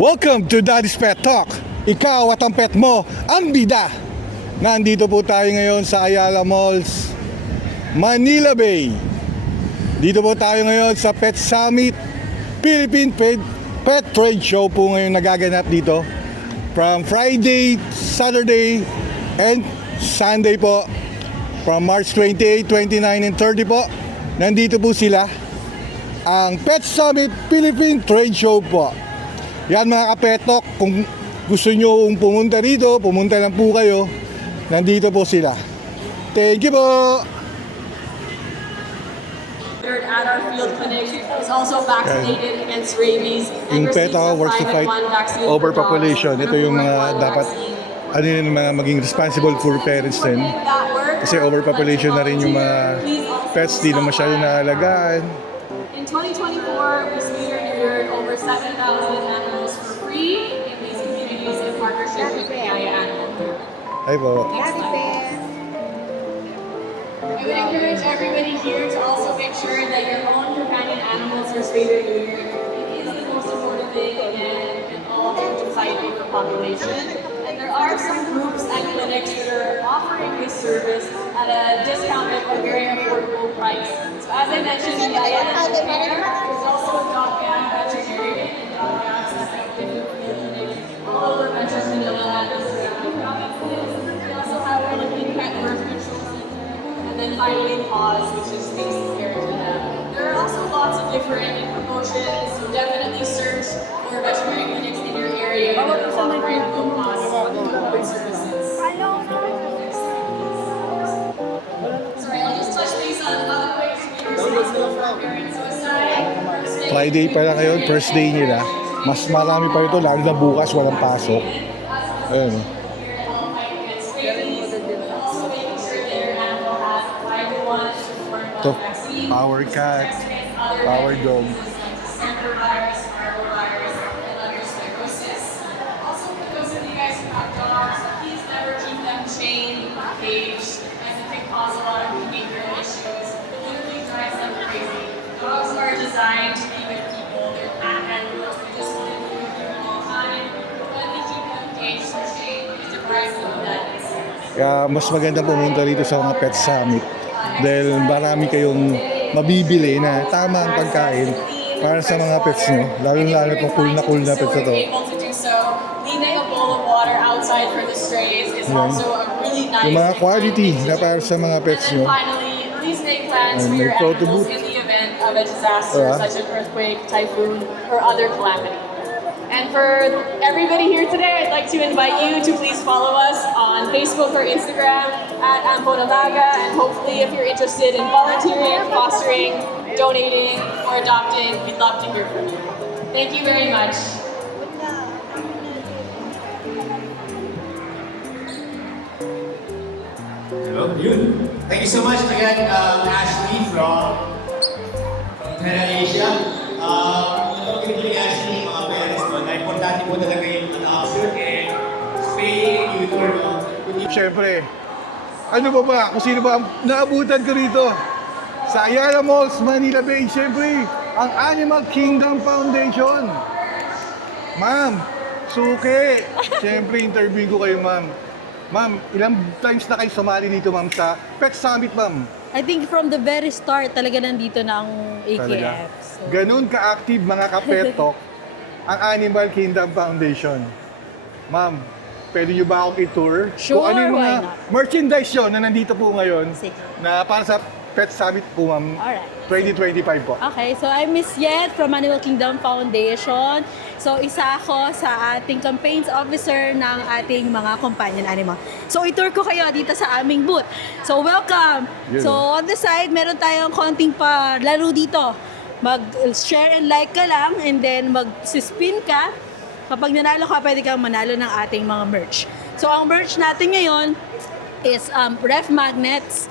Welcome to Daddy's Pet Talk. Ikaw at ang pet mo, ang bida. Nandito po tayo ngayon sa Ayala Malls, Manila Bay. Dito po tayo ngayon sa Pet Summit, Philippine Pet Trade Show po ngayon nagaganap dito. From Friday, Saturday, and Sunday po. From March 28, 29, and 30 po. Nandito po sila. Ang Pet Summit Philippine Trade Show po. Yan mga kapetok, kung gusto nyo pumunta rito, pumunta lang po kayo. Nandito po sila. Thank you po! At our field clinic is also vaccinated against rabies and Yung pet receives a works to fight private one vaccine overpopulation. Ito yung mga number one dapat vaccine. ano yun, mga maging responsible for parents din. Kasi overpopulation na rin yung mga pets, di na masyado naalagaan. In 2024, we neutered over 7,000 animals for free in these communities in partnership with Kaya Animal Care. Ay po. I would encourage everybody here to also make sure that your own companion animals are spayed or neutered. It is the most important thing, again, in all to fight overpopulation. And there are some groups and clinics that are offering this service at a discounted or very affordable price. So as I mentioned, the Ayala Care is also a dog cat veterinarian and dog cats that all over Metro Manila and the surrounding provinces. We also have our Philippine Pet Birth Control Center. And then finally Paws, which is facing care to them. There are also lots of different promotions, so definitely search for veterinary clinics in your area that are offering low cost services. Sorry, I'll just touch base on other ways to be responsible for preparing suicide. Friday pa lang ngayon, first day nila. Mas marami pa ito, lalo na bukas, walang pasok. Ayun. Ito, power cat, power dog. Also, for those of you guys who have dogs, please never keep them chained, caged, as it can cause a lot of behavioral issues. It literally drives them crazy. Dogs are designed to be with people. They're cat animals. They just want to be with you all the time. But when we keep them caged or chained, it deprives them of that instinct. Kaya mas maganda pumunta rito sa mga Pet Summit dahil marami kayong mabibili na tama ang pagkain para sa mga pets nyo. Lalo-lalo itong cool na pets na to. Leaving a bowl of water outside for the strays is also a really nice. Yung mga quality na para sa mga pets And then nyo. finally, please make plans for may your photo animals booth. in the event of a disaster such as earthquake, typhoon, or other calamity. And for everybody here today, I'd like to invite you to please follow us on Facebook or Instagram at Amponalaga. And hopefully, if you're interested in volunteering, fostering, donating, or adopting, we'd love to hear from you. Thank you very much. Hello, yun. Thank you so much again, Ashley from Terra Asia. Kinig Ashley, mga parents mo, na importante po talaga yung adoption and spay, neuter, no? Siyempre, ano ba? Kung sino ba ang naabutan ko rito? Sa Ayala Malls, Manila Bay, siyempre, ang Animal Kingdom Foundation. Ma'am, suki. Siyempre, interview ko kayo, ma'am. Ma'am, ilang times na kayo sumali dito, ma'am, sa Pet Summit, ma'am? I think from the very start, talaga nandito na ang Talaga. AKF. So, Ganun ka-active mga kapetok ang Animal Kingdom Foundation. Ma'am, pwede nyo ba akong i-tour? Sure, Kung ano yung mga why not? merchandise yun na nandito po ngayon Sige. na para sa Pet Summit po, ma'am. Alright. 2025 po. Okay, so I'm Miss Yet from Animal Kingdom Foundation. So isa ako sa ating campaigns officer ng ating mga companion animal. So itour ko kayo dito sa aming booth. So welcome! Yun. So on the side, meron tayong konting pa laro dito. mag-share and like ka lang, and then mag-spin ka. Kapag nanalo ka, pwede kang manalo ng ating mga merch. So, ang merch natin ngayon is ref magnets,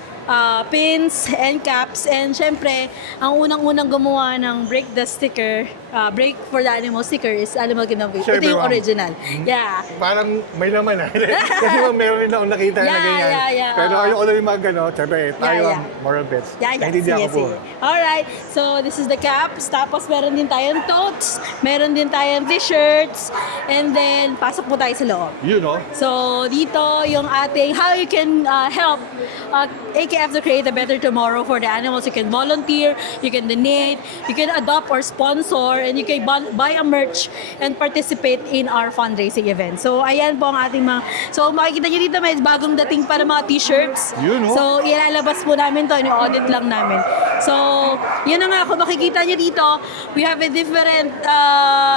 pins, and caps. And syempre, ang unang-unang gumawa ng Break the Sticker, Break for the Animal sticker is Animal Kingdom Face. Ito Syempre, yung ma'am. original. Yeah. Parang may laman na. Kasi ma'am, meron rin akong nakita na Yeah, ganyan. yeah, Pero oo. ayoko na rin mag-ano, syempre, tayo Yeah, ang moral bets. Yeah, Naintindihan sige, ko po. sige. Alright, so this is the caps. Tapos meron din tayong totes, meron din tayong t-shirts, and then pasok po tayo sa loob. You know? So, dito yung ating how you can help AKF to create a better tomorrow for the animals. You can volunteer, you can donate, you can adopt or sponsor, and you can buy a merch and participate in our fundraising event. So, ayan po ang ating mga... So, makikita nyo dito may bagong dating para mga t-shirts. Yun, no? So, ilalabas po namin to, ni-audit lang namin. So, yun na nga, kung makikita nyo dito, we have a different,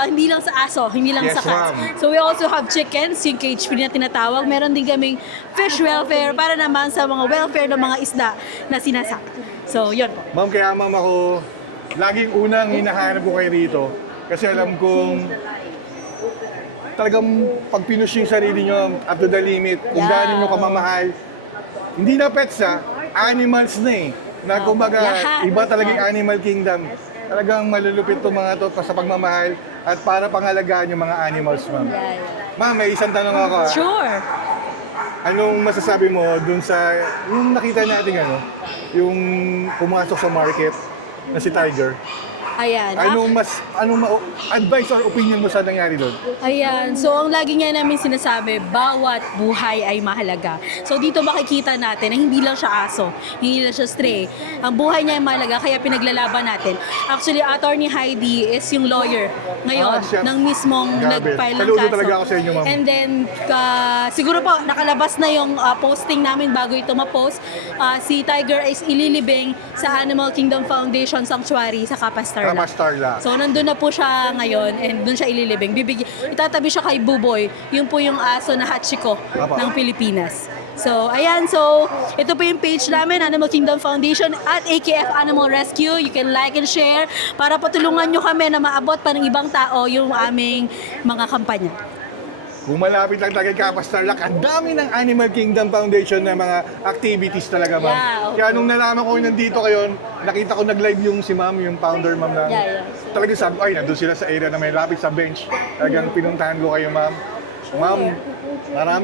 hindi lang sa aso, hindi lang Yes, sa cats. ma'am. So, we also have chickens, yung cage free na tinatawag. Meron din kaming fish welfare para naman sa mga welfare ng mga isda na sinasak. So, yun po. Ma'am, kaya ma'am ako, laging unang hinahanap ko kayo rito. Kasi alam kong talagang pag pinush yung sarili nyo up to the limit, kung Yeah. gaano nyo kamamahal, hindi na pets animals na eh. Na kumbaga, Yeah. iba talagang animal kingdom. Talagang malulupit itong mga to sa pagmamahal at para pangalagaan yung mga animals, ma'am. Ma'am, may isang tanong ako. Sure. Anong masasabi mo dun sa, yung nakita natin yung pumasok sa market na si Tiger? Ayan. Anong advice or opinion mo sa nangyari doon? Ayan. So, ang lagi nga namin sinasabi, bawat buhay ay mahalaga. So, dito makikita natin na hindi lang siya aso, hindi lang siya stray. Ang buhay niya ay mahalaga, kaya pinaglalaban natin. Actually, Attorney Heidi is yung lawyer ngayon siya. ng mismong Grabe. nag-file ng Saludo kaso. talaga ako sa inyo, ma'am. And then, siguro po, nakalabas na yung posting namin bago ito ma-post. Si Tiger is ililibing sa Animal Kingdom Foundation Sanctuary sa Kapastar. Tama, Starla. So, nandun na po siya ngayon and doon siya ililibing. Itatabi siya kay Buboy. Yun po yung aso na Hachiko Apa. ng Pilipinas. So, ayan. So, ito po yung page namin, Animal Kingdom Foundation at AKF Animal Rescue. You can like and share para patulungan nyo kami na maabot pa ng ibang tao yung aming mga kampanya. Kung malapit lang tayo kay Kappa Starlock, ang dami ng Animal Kingdom Foundation na mga activities talaga, ma'am. Yeah, okay. Kaya nung nalaman ko nandito kayo, nakita ko nag-live yung si ma'am, yung founder, ma'am, na Yeah. talagang sabi ko, ay, nandun sila sa area na may lapit sa bench. Talagang pinuntahan ko kayo, ma'am. Ma'am,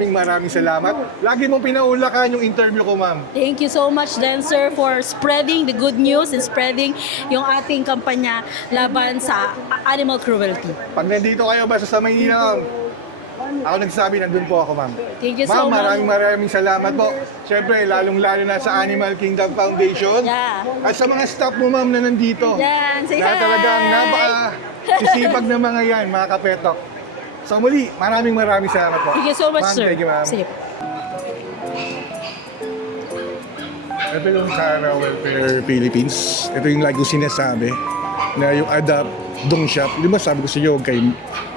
maraming salamat. Lagi mong pinaulakan yung interview ko, ma'am. Thank you so much then, sir, for spreading the good news and spreading yung ating kampanya laban sa animal cruelty. Pag nandito kayo, basta sa Maynila, ma'am, ako nagsabi, nandun po ako, ma'am. Thank you so Ma'am, much. maraming salamat po. Siyempre, lalong-lalo na sa Animal Kingdom Foundation. Yeah. At sa mga staff mo, ma'am, na nandito. Yan, say Na hi! talagang napaka-sisipag na mga yan, mga kapetok. So muli, maraming salamat po. Thank you so much, Ma'am, sir. Thank you, ma'am. Sige. Ito yung Cara Welfare Philippines. Ito yung lagi ko sinasabi na yung adapt dong shop. Di ba sabi ko sa inyo, huwag kayo,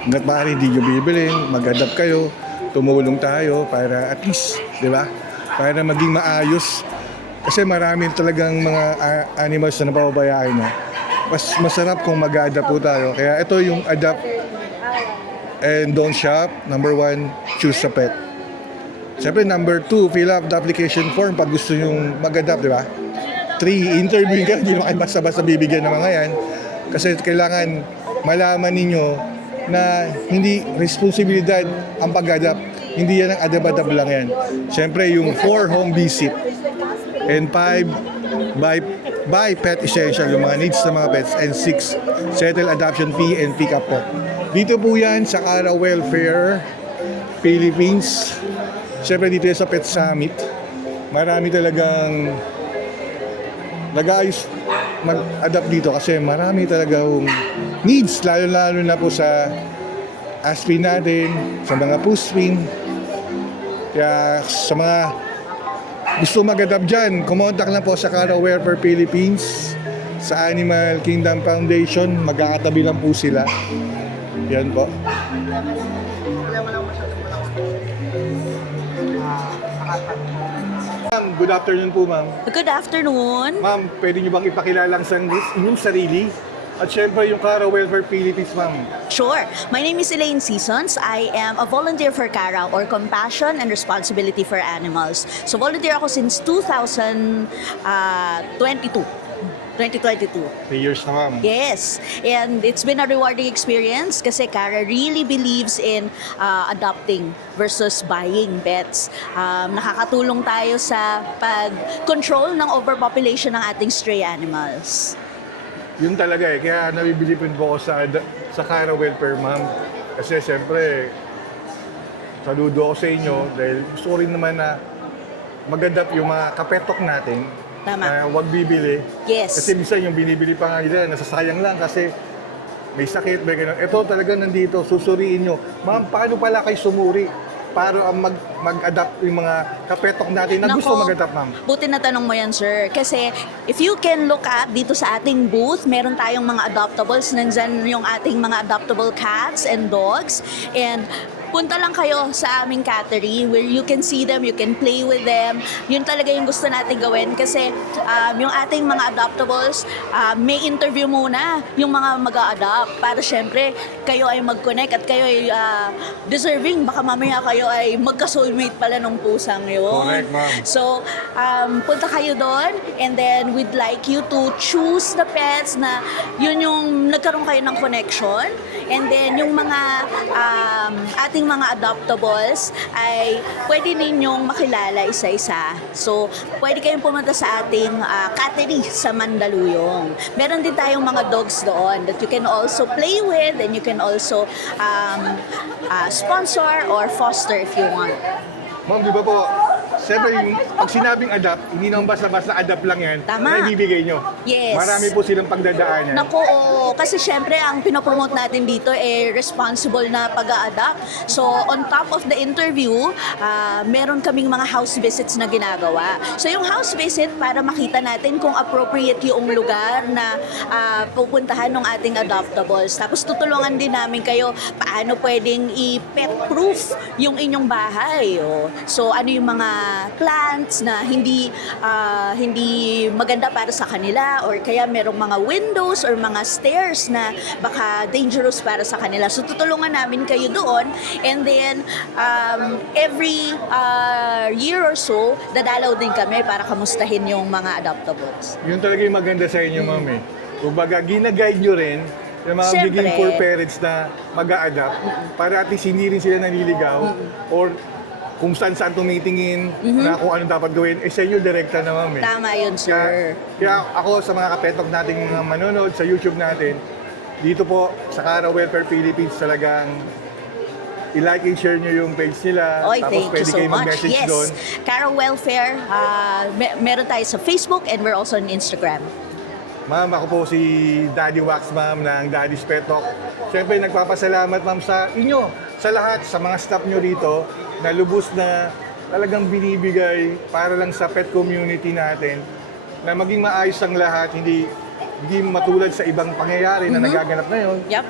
hanggat maaari hindi nyo bibilin, mag-adapt kayo, tumulong tayo para at least, di ba? Para maging maayos. Kasi marami talagang mga animals na napapabayaan na. Mas masarap kung mag-adapt po tayo. Kaya ito yung adapt and don't shop. Number 1, choose a pet. Siyempre, number 2, fill up the application form pag gusto nyo mag-adapt, di ba? 3, interview ka. Hindi naman kayo basta-basta bibigyan ng mga yan. Kasi kailangan malaman ninyo na hindi responsibilidad ang pag-adapt. Hindi yan ang adapt-adapt lang yan. Siyempre, yung 4 home visit and 5 buy pet essential, yung mga needs ng mga pets, and 6 settle adoption fee and pick up po. Dito po yan sa Cara Welfare Philippines. Siyempre dito yan sa Pet Summit. Marami talagang nag-ayos mag-adapt dito kasi marami talagang needs, lalo-lalo na po sa aspin natin, sa mga puspin. Kaya sa mga gusto mag-adapt dyan, kumontak lang po sa Cara Welfare Philippines, sa Animal Kingdom Foundation, magkakatabi lang po sila. Yan po. Ma'am, good afternoon po, ma'am. Good afternoon. Ma'am, pwede niyo bang ipakilala sa inyong sarili At syempre yung Cara Welfare Philippines, ma'am. Sure. My name is Elaine Seasons. I am a volunteer for CARA or Compassion and Responsibility for Animals. So volunteer ako since 2022. 2022. 3 years na, ma'am. Yes, and it's been a rewarding experience kasi CARA really believes in adopting versus buying pets. Nakakatulong tayo sa pag-control ng overpopulation ng ating stray animals. Yun talaga eh. Kaya nabibilipin po ako sa Cara Welfare, ma'am. Kasi siyempre, saludo ako sa inyo dahil gusto ko rin naman na maganda yung mga kapetok natin. Tama. Na huwag bibili. Yes. Kasi minsan yung binibili pa nga nila, nasasayang lang kasi may sakit, may gano'n. Ito talaga nandito, susuriin nyo. Ma'am, paano pala kayo sumuri para mag-adapt yung mga kapetok natin na gusto Nako, mag-adapt, ma'am? Buti na tanong mo yan, sir. Kasi if you can look up dito sa ating booth, meron tayong mga adoptables. Nandyan yung ating mga adoptable cats and dogs. And punta lang kayo sa aming cattery where you can see them, you can play with them. Yun talaga yung gusto natin gawin kasi yung ating mga adoptables, may interview muna yung mga mag-a-adopt para syempre kayo ay mag-connect at kayo ay deserving. Baka mamaya kayo ay magka-soulmate pala nung pusang yun. Correct, ma'am. So, punta kayo doon and then we'd like you to choose the pets na yun yung nagkaroon kayo ng connection. And then yung mga ating mga adoptables ay pwede ninyong makilala isa-isa. So, pwede kayong pumunta sa ating cattery sa Mandaluyong. Meron din tayong mga dogs doon that you can also play with and you can also sponsor or foster if you want. Ma'am, di ba po, siyempre yung pag sinabing adapt, hindi naman basta-basta adapt lang yan Tama. na ibibigay nyo. Yes. Marami po silang pagdadaanan. Naku, oo. Kasi syempre, ang pinopromote natin dito responsible na pag-a-adapt. So, on top of the interview, meron kaming mga house visits na ginagawa. So, yung house visit, para makita natin kung appropriate yung lugar na pupuntahan ng ating adoptables. Tapos, tutulungan din namin kayo paano pwedeng i-pet-proof yung inyong bahay. Oh. So, ano yung mga plants na hindi maganda para sa kanila or kaya merong mga windows or mga stairs na baka dangerous para sa kanila. So tutulungan namin kayo doon and then every year or so dadalaw din kami para kamustahin yung mga adoptables. Yun talaga yung maganda sa inyo, ma'am eh. Kumbaga, gina-guide nyo rin yung mga Siyempre. biging for parents na mag-a-adapt para at least hindi rin sila naniligaw or kung saan tumitingin na kung anong dapat gawin, sa inyo direkta na, ma'am eh. Tama yun, sir. Kaya ako sa mga kapetok nating mga manonood sa YouTube natin, dito po sa Cara Welfare Philippines talagang i-like and share nyo yung page nila. Oy, Tapos thank you pwede so kayo much. mag-message Yes, doon. Cara Welfare, meron tayo sa Facebook and we're also on Instagram. Ma'am, ako po si Daddy Wax, ma'am, ng Daddy's Pet Talk. Siyempre, nagpapasalamat, ma'am, sa inyo, sa lahat, sa mga staff nyo rito, na lubos na talagang binibigay para lang sa pet community natin, na maging maayos ang lahat, hindi matulad sa ibang pangyayari na nagaganap ngayon. Yep.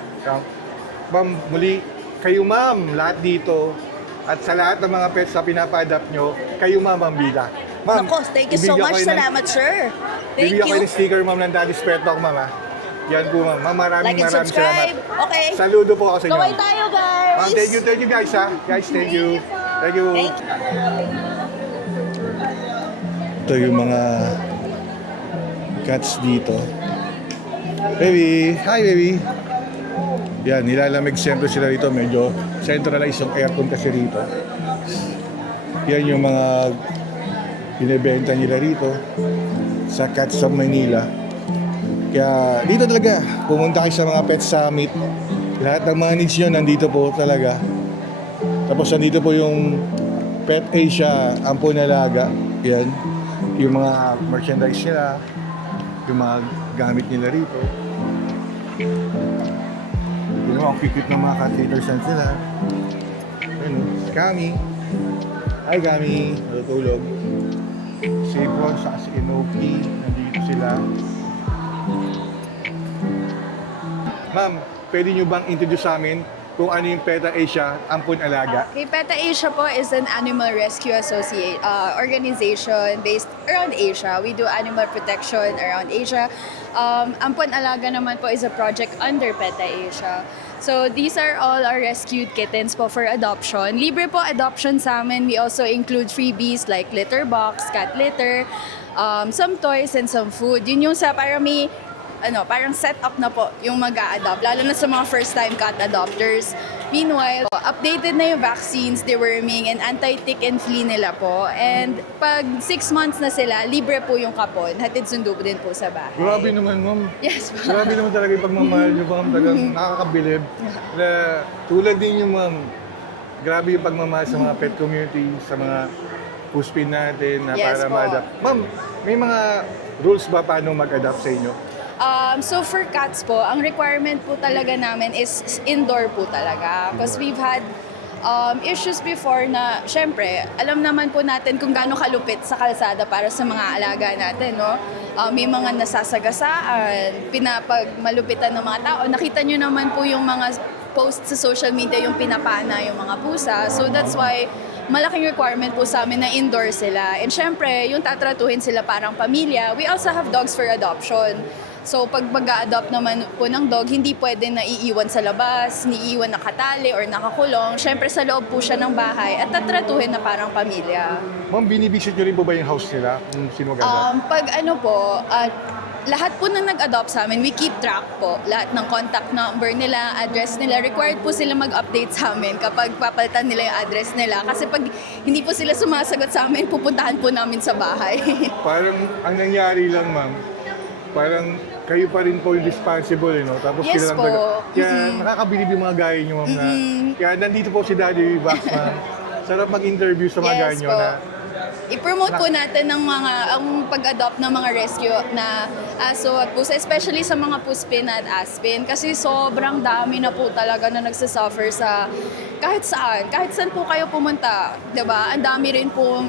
Ma'am, muli, kayo ma'am, lahat dito, at sa lahat ng mga pets na pinapa-adapt nyo, kayo ma'am ang bida. Ma'am, Nako, thank you so ibigyan much. kayo ng- Salamat, sir. Thank Bibigyan you. kayo ng sticker, ma'am, ng Daddy's Pet Talk, ma'am, ha? Yan po, ma'am. Ma'am, Like and maraming subscribe. salamat. Okay. Saludo po ako sa inyo. Kaway tayo, guys. Ma'am, thank you guys, ha? Guys, thank you. Thank you. Thank you. Ito yung mga cats dito. Baby, hi baby. Yan, nilalamig siyempre sila rito. Medyo centralized yung aircon kasi rito. Yan yung mga binibenta nila rito sa Cats of Manila. Kaya dito talaga, pumunta kayo sa mga Pet Summit. Lahat ng mga needs nyo nandito po talaga. Tapos nandito po yung Pet Asia, Ampo Nalaga. Yan. Yung mga merchandise nila, yung mga gamit nila rito. Yun ang cute ng mga cat litter scents nila. Ayun o, si Kami. Hi Kami, natutulog. Si Ebron, saka si Inoki, nandito sila. Ma'am, pwede nyo bang introduce sa amin kung ano yung PETA Asia, Ampun Alaga. Okay, PETA Asia po is an animal rescue organization based around Asia. We do animal protection around Asia. Ampon Alaga naman po is a project under PETA Asia. So these are all our rescued kittens po for adoption. Libre po adoption sa amin. We also include freebies like litter box, cat litter, some toys and some food. Yun yung sa parang set up na po yung mag-a-adopt, lalo na sa mga first-time cat adopters. Meanwhile, updated na yung vaccines, deworming, and anti-tick and flea nila po. And pag 6 months na sila, libre po yung kapon. Hatid sundo po din po sa bahay. Grabe naman, ma'am. Yes po. Grabe naman talaga yung pagmamahal niyo, ma'am. Talagang nakakabilib. Na tulad din yung ma'am, grabe yung pagmamahal sa mga pet community, sa mga puspin natin na Yes para po. ma-adapt. Ma'am, may mga rules ba paano mag-adapt sa inyo? So for cats po, ang requirement po talaga namin is indoor po talaga. Because we've had issues before na, syempre, alam naman po natin kung gaano kalupit sa kalsada para sa mga alaga natin, no? May mga nasasagasaan, pinapagmalupitan ng mga tao. Nakita nyo naman po yung mga posts sa social media, yung pinapana yung mga pusa. So that's why malaking requirement po sa amin na indoor sila. And syempre, yung tatratuhin sila parang pamilya. We also have dogs for adoption. So pag mag-a-adopt naman po ng dog, hindi pwede na iiwan sa labas, niiwan nakatali or nakakulong. Syempre sa loob po siya ng bahay at tatratuhin na parang pamilya. Ma'am, binibisit niyo rin po ba yung house nila? Kung sino mag-adapt? Pag lahat po nang nag-adopt sa amin, we keep track po. Lahat ng contact number nila, address nila. Required po sila mag-update sa amin kapag papalitan nila yung address nila. Kasi pag hindi po sila sumasagot sa amin, pupuntahan po namin sa bahay. Parang ang nangyari lang, ma'am, parang kayo pa rin po yung responsible, no? Tapos Yes sila lang po. Kaya nakakabilib yung mga gaya nyo, ma'am, na kaya nandito po si Daddy Vax, ma'am. Sarap mag-interview sa mga gaya nyo na I-promote po natin ang pag-adopt ng mga rescue na aso at pusa, especially sa mga puspin at aspin. Kasi sobrang dami na po talaga na nagsasuffer sa kahit saan po kayo pumunta. Diba? Ang dami rin po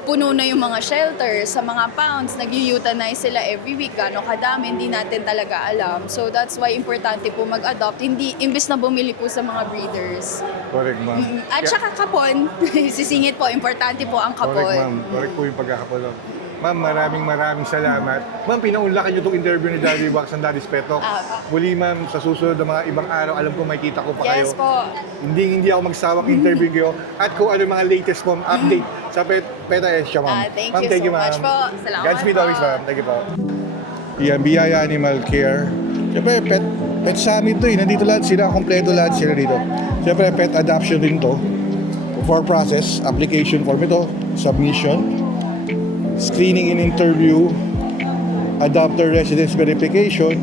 puno na yung mga shelters, sa mga pounds, nag-euthanize sila every week, gano'ng kadami, hindi natin talaga alam. So that's why importante po mag-adopt, hindi, imbes na bumili po sa mga breeders. correct, ma'am. At saka kapon, sisingit po, importante po ang Correct, kapon. ma'am. Correct po yung pagkakapulong. Ma'am, maraming salamat. Ma'am, pinaunlakan niyo itong interview ni Daddy Vax ng Daddy's Pet Talk. Muli, ma'am, sa susunod na mga ibang araw, alam ko makikita ko pa kayo. Yes po. Hindi ako magsawang interview kayo. At kung ano yung mga latest ma'am update sa PETA Asia, ma'am. Thank Ma'am, you so much po. Salamat Godspeed po. always, ma'am. Thank you po. Yan, Biyaya Animal Care. Siyempre, pet summit to eh. Nandito lahat sila, kompleto lahat sila dito. Siyempre, pet adoption din to. For process, application form ito, submission, screening and interview, adopter residence verification,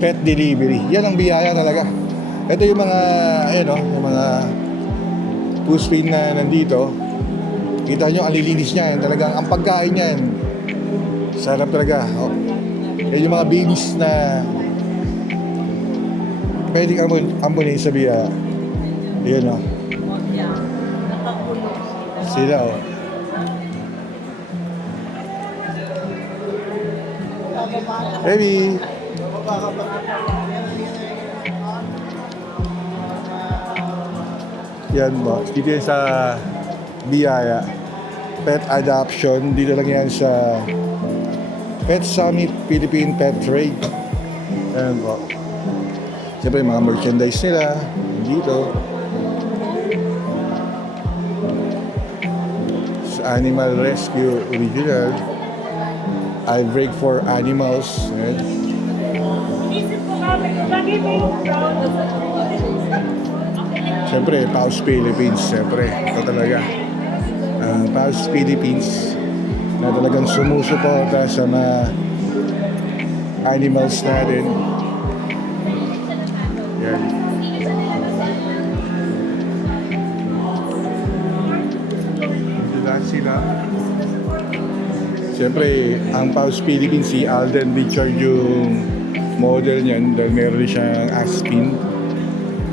pet delivery. Yan ang biyaya talaga. Ito yung mga, yung mga puspin na nandito. Kita nyo, ang lilinis niya. Talagang ang pagkain niyan. Sarap talaga. Oh. Yan yung mga babies na pwedeng ambunin sa biyaya. Yan o. Sila o. Baby! Yan mo. Dito yan sa Biyaya. Pet adoption. Dito lang yan sa Pet Summit Philippine Pet Trade. Ayan po. Siyempre mga merchandise nila. Dito. Sa Animal Rescue Original. I break for animals. Ayan. Siyempre, Paus Philippines. Siyempre, ito talaga. Paus Philippines na talagang sumusuporta sa mga animals natin. Yan. Ito lahat sila. Siyempre, ang Paus Philippines, si Alden Richard yung model niyan. Dahil meron din siyang Aspin.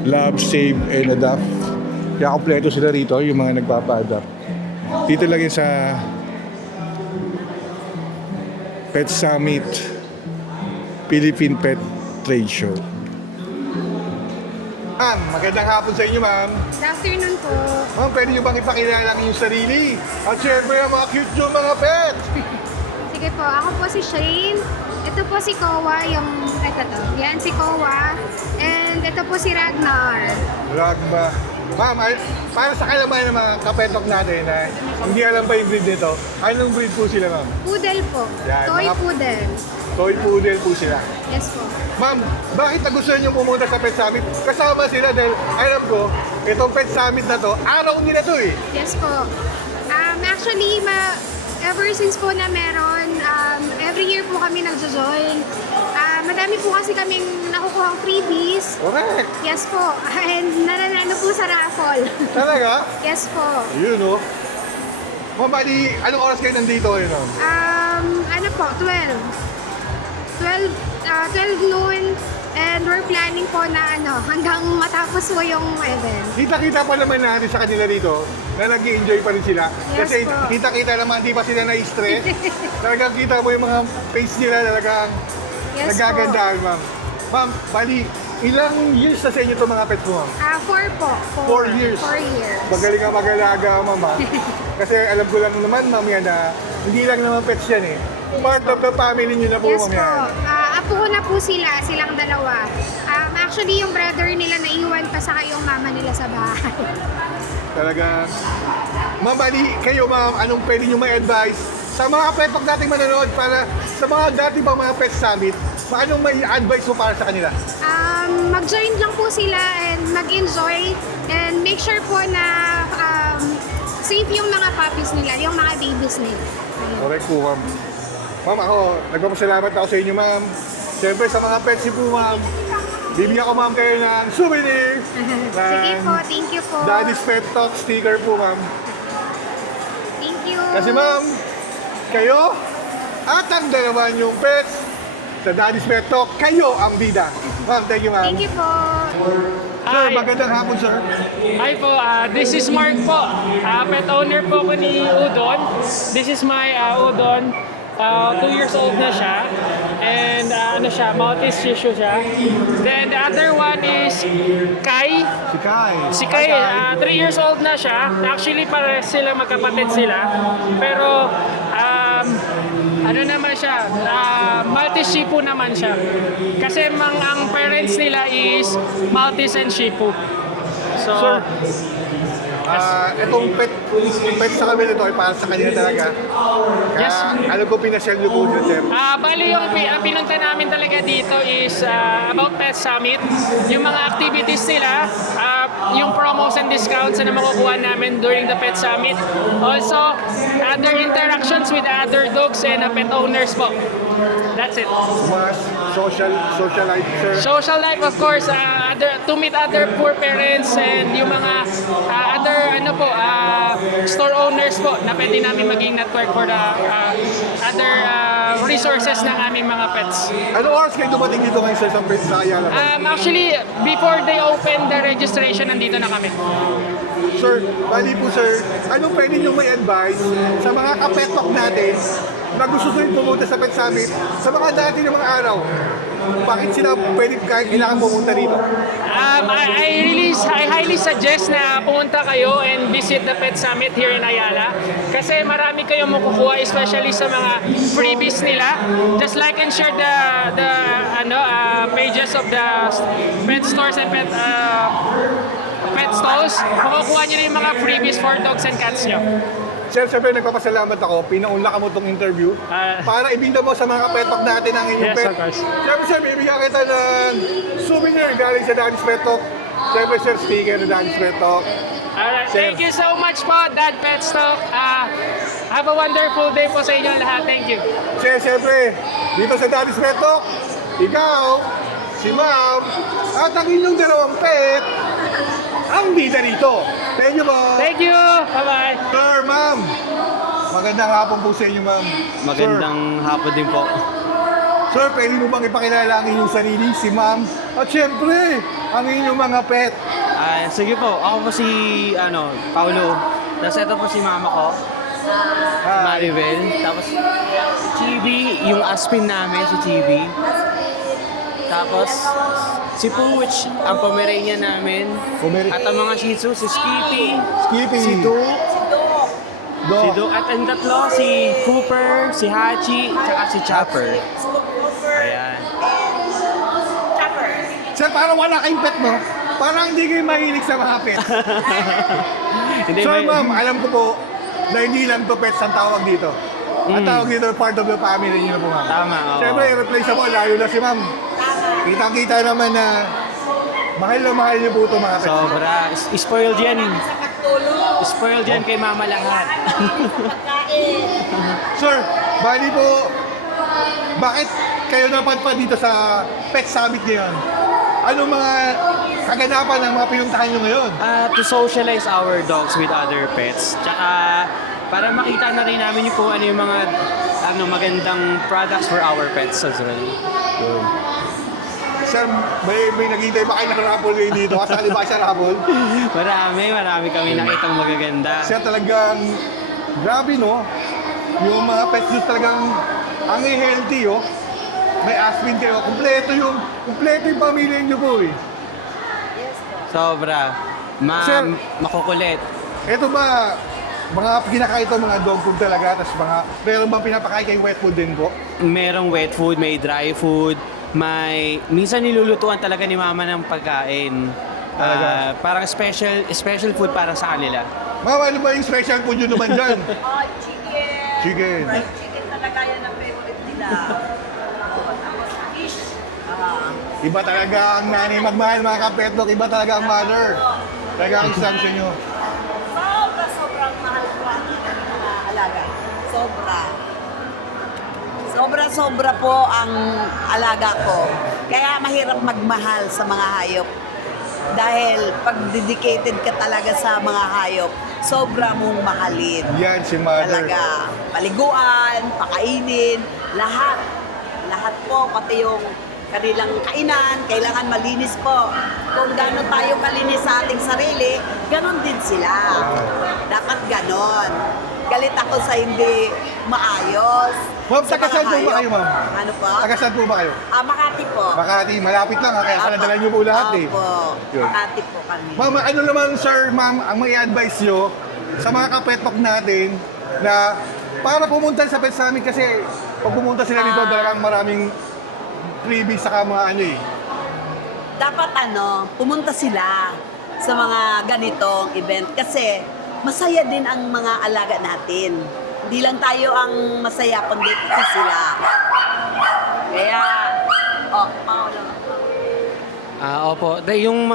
Love, Save, and Adopt. Kaya kompleto sila rito, yung mga nagpapa-adopt. Dito lang yun sa Pet Summit Philippine Pet Trade Show. Ma'am, magandang hapon sa inyo, ma'am. Good afternoon po. Ma'am, pwede nyo bang ipakilala ang inyong sarili? At syempre, ang mga cute yung mga pet. Sige po, ako po si Shane. Ito po si Kowa, ito to. Yan si Kowa. And ito po si Ragnar. Ragma. Ma'am, para sa kalaman ng mga kapetok natin na hindi alam pa yung breed nito, anong breed po sila, ma'am? Poodle po. Yan, Toy mga- poodle. Toy poodle po sila. Yes po. Ma'am, bakit nagustuhan nyo pumunta sa Pet Summit? Kasama sila dahil alam ko, itong Pet Summit na to, araw nila to eh. Yes po. Actually, ever since po na meron, every year po kami nagjo-join. Madami po kasi kaming nakukuhang freebies. Correct. Yes po. And nananalo po sa raffle. Talaga? Yes po. Yun oh. Ma'am, bali, anong oras kayo nandito ngayon? Ma'am? Ano po, 12 noon, and we're planning po na hanggang matapos po yung event. Kita-kita pa naman natin sa kanila dito na nag-enjoy pa rin sila. Yes Kasi po. kita-kita naman, di pa sila na-stress. Talagang kita mo yung mga face nila talagang Yes nagagandahan, ma'am. Ma'am, bali, ilang years na sa inyo itong mga pets mo, ma'am? 4 po. 4 years. 4 years. Magaling ka mag-alaga, ma'am. Ha? Kasi alam ko lang naman, ma'am, yan na hindi lang naman pets yan eh. Part of the family nyo na po, Yes ma'am, po. yan. Apo ko na po silang dalawa. Actually, yung brother nila naiwan pa sa yung mama nila sa bahay. Talagang, ma'am, bali, kayo, ma'am, anong pwede nyo may advice sa mga petok dating manonood para sa mga dati pang mga pet summit, paano may advice mo para sa kanila? Mag-join lang po sila and mag-enjoy and make sure po na safe yung mga puppies nila, yung mga babies nila. Ayun. Correct po, ma'am. Ma'am, ako, nagpapasalamat ako sa inyo, ma'am. Siyempre, sa mga pets po, ma'am, bibigyan ko, ma'am, kayo ng souvenir. Sige po, thank you po. Daddy's Pet Talk sticker po, ma'am. Thank you. Kasi, ma'am, kayo at ang dalawa niyong pets sa Daddy's Pet Talk, kayo ang bida. Ma'am, thank you, ma'am. Thank you po. Sir, Hi. magandang hapon, sir. Hi po, this is Mark po. Pet owner po ko ni Udon. This is my Udon. 2 years old na siya. And ano siya, Maltese Shih Tzu siya. Then the other one is Kai. Si Kai. Si Kai, 3 years old na siya. Actually, para sila magkapatid sila. Pero, ano naman siya, Maltese Shih Tzu naman siya. Kasi ang parents nila is Maltese and Shih Tzu. So, Sir, itong pet sa kami nito ay para sa kanila talaga. Kaya, Yes. alam ko pinasyal niyo po sila, sir. bali yung ang pinunta namin talaga dito is about Pet Summit. Yung mga activities nila, yung promos and discounts na makukuha namin during the Pet Summit. Also, other interactions with other dogs and pet owners po. That's it. Mas social life, sir. Social life, of course, to meet other poor parents and yung mga other store owners po na pwede namin maging network for the other resources ng aming mga pets. Ano oras kayo dumating dito ngayon, sir, sa pet sa Ayala? Actually, before they open the registration, nandito na kami. Sir, bali po, sir, ano pwede nyo may advice sa mga kapetok natin na gusto rin pumunta sa Pet Summit sa mga dati ng mga araw? Bakit sila kailangan pumunta dito? I highly suggest na pumunta kayo and visit the Pet Summit here in Ayala kasi marami kayong makukuha, especially sa mga freebies nila. Just like and share the pages of the pet stores and pet stalls. Makukuha nyo na yung mga freebies for dogs and cats nyo. Sir, siyempre nagpapasalamat ako, pinaunlak mo itong interview para ibinda mo sa mga kapetok natin ang inyong Yes, pet. of course. Siyempre, sir, bibigyan kita ng souvenir galing sa Daddy's Pet Talk. Siyempre, sir, sticker ng Daddy's Pet Talk. Alright, thank you so much po, Dad Pet Stock. Have a wonderful day po sa inyo lahat. Thank you. Siyempre, dito sa Daddy's Pet Talk, ikaw, si Ma'am, at ang inyong dalawang pet, ang bida dito. Thank you po. Thank you. Bye-bye. Sir, Ma'am. Magandang hapon po sa inyo, Ma'am. Magandang hapon din po. Sir, pwede mo bang ipakilala ang inyong sarili, si Ma'am? At syempre, ang inyong mga pet. Sige po, ako po si Paulo. Tapos ito po si mama ko, Maribel. Tapos Chibi, yung aspin namin si Chibi. Tapos, si Pooch, ang Pomeranian namin. At ang mga Shih Tzu, si Skippy, Skippy. si Duke, Dog. si Duke. At ang tatlo, si Cooper, si Hachi, tsaka si Chopper. Ayan. Sir, parang wala kayong pet, no? Parang hindi kayo mahilig sa mga pet. Hindi, Sir, may- ma'am, alam ko po na hindi lang to pets ang tawag dito. Ang tawag dito, part of the family niyo na po, ma'am. Tama, oo. Siyempre, replaceable, layo na si ma'am. Kitang-kita naman na mahal na mahal niyo po ito mga pets. Sobra. Spoiled yan. Spoiled yan kay mama lahat. Sir, bali po, bakit kayo napadpad dito sa Pet Summit ngayon? Ano mga kaganapan ng mga pinuntahan nyo ngayon? To socialize our dogs with other pets. Tsaka para makita na rin namin yung kung ano yung mga magandang products for our pets as well. Sir, may naghihintay ba kayo ng raffle ngayon dito? Kasali ba sa raffle? Marami kami nakitang magaganda. Sir, talagang grabe, no? Yung mga pets nyo talagang ang healthy, oh. May aspirin kayo. Kumpleto yung pamilya nyo po, eh. Sobra. Sir. Makukulit. Ito ba, mga kinakain ito, mga dog food talaga, tapos meron bang pinapakain kay wet food din po? Merong wet food, may dry food, minsan nilulutuan talaga ni mama ng pagkain. Talaga? Parang special food para sa kanila. Mama, ano ba yung special food nyo naman dyan? Chicken. Chicken. Fried chicken talaga yan ang favorite nila. Tapos fish. Iba talaga ang nanay magmahal, mga kapet dog. Iba talaga ang mother. Talaga ang isang sa inyo. Sobrang mahal ko ang mga alaga. Sobra po ang alaga ko. Kaya mahirap magmahal sa mga hayop. Dahil pag dedicated ka talaga sa mga hayop, sobra mong mahalin. Yan si mother. Talaga. Paliguan, pakainin, lahat. Lahat po, pati yung kanilang kainan, kailangan malinis po. Kung gano'n tayo kalinis sa ating sarili, ganon din sila. Dapat ganon. Galit ako sa hindi maayos. Ma'am, Sa taga saan po mga ba kayo, hayop. ma'am? Ano po? Taga saan po ba kayo? Makati po. Makati, malapit lang ha, kaya Apo. kanadalan nyo po lahat eh. Opo. Yun. Makati po kami. Ma'am, ano naman sir, ma'am, ang may advice nyo sa mga kapetpok natin na para pumunta sa Pet Summit kasi pag pumunta sila dito, talagang maraming freebies saka mga ano eh. Dapat pumunta sila sa mga ganitong event kasi masaya din ang mga alaga natin. Hindi lang tayo ang masaya, kundi pati sila. Kaya, Paolo. Opo. Yung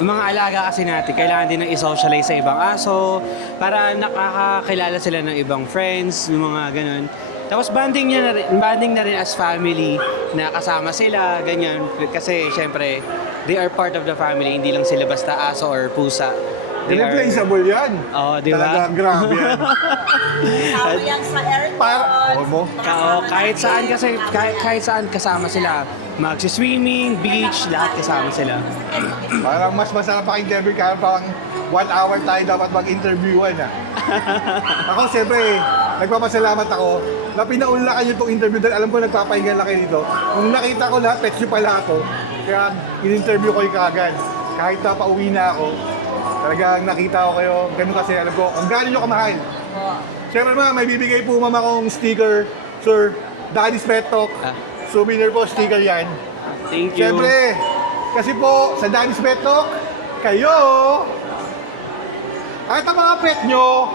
mga alaga kasi natin, kailangan din ng i-socialize sa ibang aso para nakakakilala sila ng ibang friends, yung mga ganun. Tapos banding na rin as family na kasama sila, ganyan. Kasi syempre, they are part of the family, hindi lang sila basta aso or pusa. They are- Irreplaceable yan. Oo, di ba? Talagang grabe yan. Kasama yan sa aircon. kahit saan kasama sila. Magsi-swimming, beach, lahat kasama sila. Parang mas masarap paka-interview ka, parang 1 hour tayo dapat mag-interviewan Ako siyempre, nagpapasalamat ako na pinaunlakan nyo itong interview dahil alam ko nagpapahinga lang kayo dito. Nung nakita ko lahat, pets nyo pala ako. Kaya in-interview ko yung kaagad. Kahit na pauwi na ako, talagang nakita ko kayo. Ganun kasi alam ko kung gaano nyo kamahal. Siyempre ma'am, may bibigay po ma'am akong sticker. Sir, Daddy's Pet Talk. Souvenir po, sticker yan. Thank you. Siyempre, kasi po sa Daddy's Pet Talk, kayo at ang mga pet nyo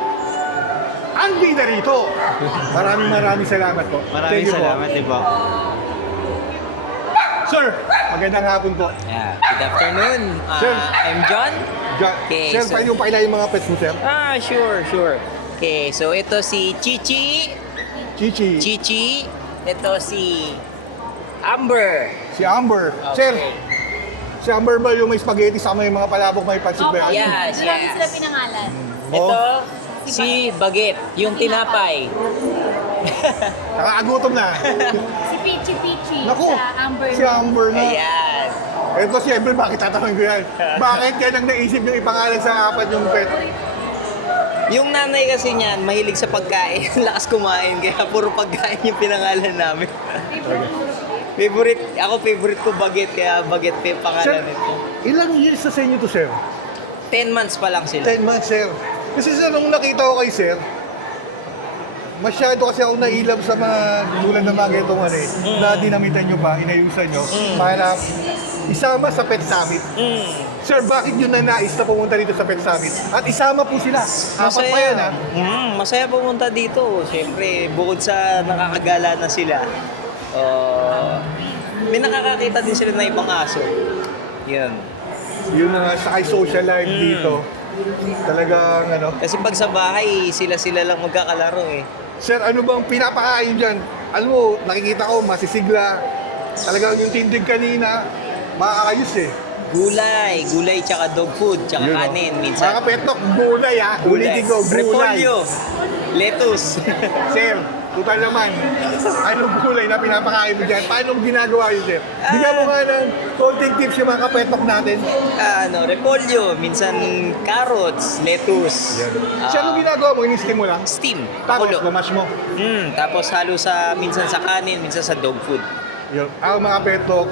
ang bida rito. Maraming salamat po. Maraming Thank you salamat din po. Sir, magandang hapon po. Yeah, good afternoon. Sir. I'm John. Okay, Sir, so- pwede yung pakilala yung mga pets mo, sir? Sure. Okay, so ito si Chichi. Chichi. Chichi. Ito si Amber. Si Amber. Sir, si Amber ba yung may spaghetti sa may mga palabok may pansit ba yan? Yes, Doon namin sila yes. pinangalan. Ito si Baget, yung tinapay. Nakakagutom na. Si Pichi Naku, sa Amber. si Amber na. Ayan. Ito siyempre, bakit tatanungin ko yan? Bakit kaya nang naisip yung ipangalan sa apat yung pet? Yung nanay kasi niyan, mahilig sa pagkain. Lakas kumain, kaya puro pagkain yung pinangalan namin. Favorite ko Baguette, kaya Baguette pa yung Sir, pangalan nito. ilang years na sa inyo to, sir? 10 months pa lang sila. 10 months, sir. Kasi sir, nung nakita ko kay sir, masyado kasi ako nailab sa mga tulad ng mga itong ano eh, na dinamitan nyo pa, inayusan nyo, para isama sa Pet Summit. Sir, bakit yun na nais na pumunta dito sa Pet Summit? At isama po sila. Apat pa yan, ha? Masaya pumunta dito. Siyempre, bukod sa nakakagala na sila, may nakakakita din sila na ibang aso. Yun. Yun na nga, sa social life dito. Talagang ano. Kasi pag sa bahay, sila-sila lang magkakalaro eh. Sir, ano bang pinapakain dyan? Alam mo, nakikita ko, masisigla. Talagang yung tindig kanina, maayos eh. Gulay tsaka dog food, tsaka Yun, kanin oh. minsan. Mga petok, gulay ha. Ulitin ko, gulay. Repolyo, lettuce. Sir, total naman, anong gulay na pinapakain mo dyan? Paano ginagawa yun, sir? Bigyan mo nga ng konting tips yung mga kapetok natin. Repolyo, minsan carrots, lettuce. Sir, anong ginagawa mo? Inistim mo lang? Steam, Tapos, pakulo. mamash mo. Tapos halo minsan sa kanin, minsan sa dog food. Yun. Mga petok,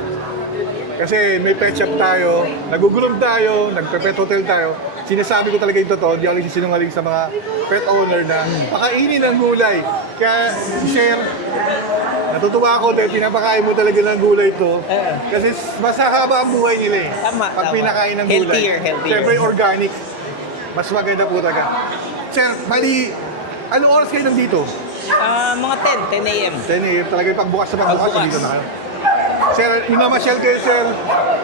kasi may pet shop tayo, nagugulong tayo, nagpe-pet hotel tayo. Sinasabi ko talaga yung totoo, hindi ako nagsisinungaling sa mga pet owner na pakainin ng gulay. Kaya, sir, natutuwa ako dahil pinapakain mo talaga ng gulay ito. Kasi mas haba ang buhay nila eh. Tama, Pag tama. pinakain ng gulay. Healthier. Siyempre organic. Mas maganda po talaga. Sir, bali, anong oras kayo nandito? Mga 10 a.m. 10 a.m. Talaga yung pagbukas sa pagbukas, Pagbukas. dito na kayo. Sir, inamasyal kayo, sir.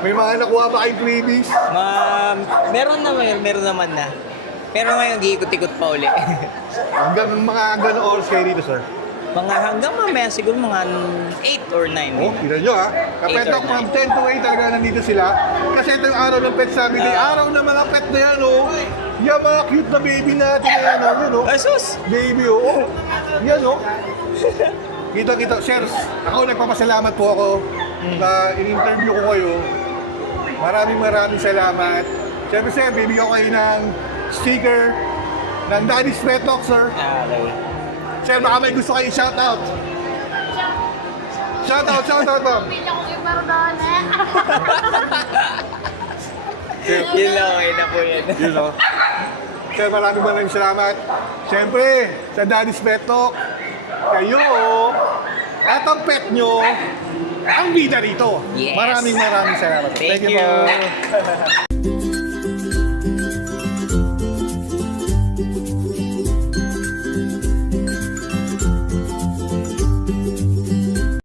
May mga nakuha ba kayong freebies? Meron naman na. Pero ngayon, giikot-ikot pa uli. hanggang oras kayo dito, sir? Hanggang mamaya, siguro mga 8 or 9. Oh, tignan nyo ha. Kapetok 8 or from 10 to 8 talaga nandito sila. Kasi ito yung araw ng Pet Summit. Araw ng mga pet na yan, oh. Yan mga cute na baby natin na yan, oh. Yan, oh. Asus! Baby, oh. Yan, oh. Kita. Sir, ako nagpapasalamat po ako na in-interview ko kayo. Maraming salamat. Siyempre, sir, bibigyan ko kayo ng sticker ng Daddy's Pet Talk, sir. Okay. Sir, baka may gusto kayo shoutout. Shoutout, ma'am. Pili akong i-pardona. Yun lang, okay na po yan. Yun o. Sir, maraming salamat. Siyempre, sa Daddy's Pet Talk, kayo at ang pet nyo ang bida rito. Yes. Maraming salamat. Thank you po. you.